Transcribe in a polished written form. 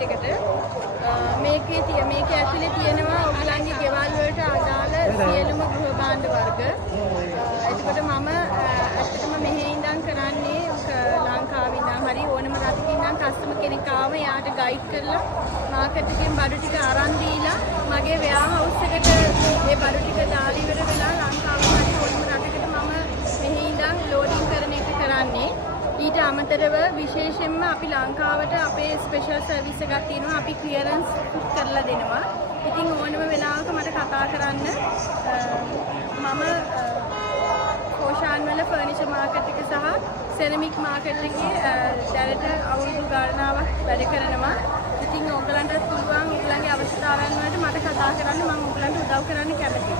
Site එකට. මේකේ ඇතුලේ තියෙනවා ඔයගලන්ගේ ගෙවල් වලට අදාළ සියලුම ගෘහ භාණ්ඩ වර්ග. එතකොට මම ඇත්තටම මෙහි ඉඳන් කරන්නේ ලංකාවේ ඉඳන් හරි ඕනම රටක ඉඳන් කස්ටමර් කෙනෙක් ආවම එයාට ගයිඩ් කරලා මාකට් එකෙන් බඩු ටික අරන් දීලා මගේ වෙයා හවුස් එකට මේ බඩු ටික දාලා ඉවර වෙලා ලංකාවේ හරි ඕනම රටකට මම මෙහි ඉඳන් ලෝඩින් කරන එක කරන්නේ. ඊට අමතරව විශේෂයෙන්ම අපි ලංකාවට අපේ ස්පෙෂල් සර්විස් එකක් තියෙනවා. අපි ක්ලියරන්ස් කරලා දෙනවා. ඉතින් ඕනම වෙලාවක මට කතා කරන්න. මම කෝෂාන් වල ෆර්නිචර් මාකට් එක සහ සෙරමික් මාකට් එකේ දැනට අවුරුදු ගණනාවක් වැඩ කරනවා. ඉතින් ඕගලන්ට පුළුවන් ඒගොල්ලන්ගේ අවශ්‍යතාවයන් වලට මට කතා කරන්න. මම ඕගලන්ට උදව් කරන්න කැමතියි.